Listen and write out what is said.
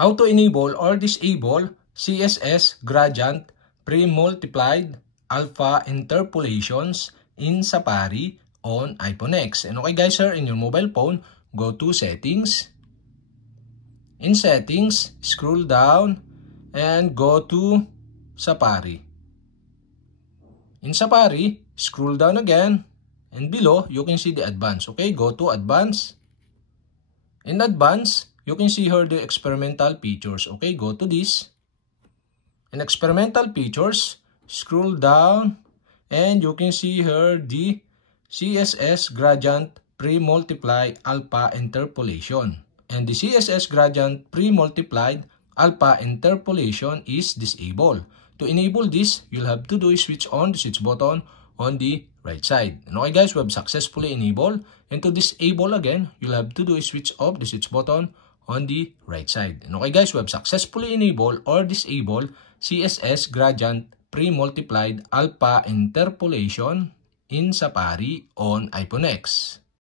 How to enable or disable CSS gradient pre-multiplied alpha interpolations in Safari on iPhone X. And okay guys, sir, in your mobile phone, go to Settings. In Settings, scroll down and go to Safari. In Safari, scroll down again, and below you can see the Advanced. Okay, go to Advanced. In Advanced, you can see here the experimental features. Okay, go to this. In experimental features, scroll down and you can see here the CSS gradient pre-multiplied alpha interpolation. And the CSS gradient pre-multiplied alpha interpolation is disabled. To enable this, you'll have to do is switch on the switch button on the right side. And okay guys, we have successfully enabled. And to disable again, you'll have to do is switch off the switch button on the right side. And okay guys, we have successfully enabled or disabled CSS gradient pre-multiplied alpha interpolation in Safari on iPhone X.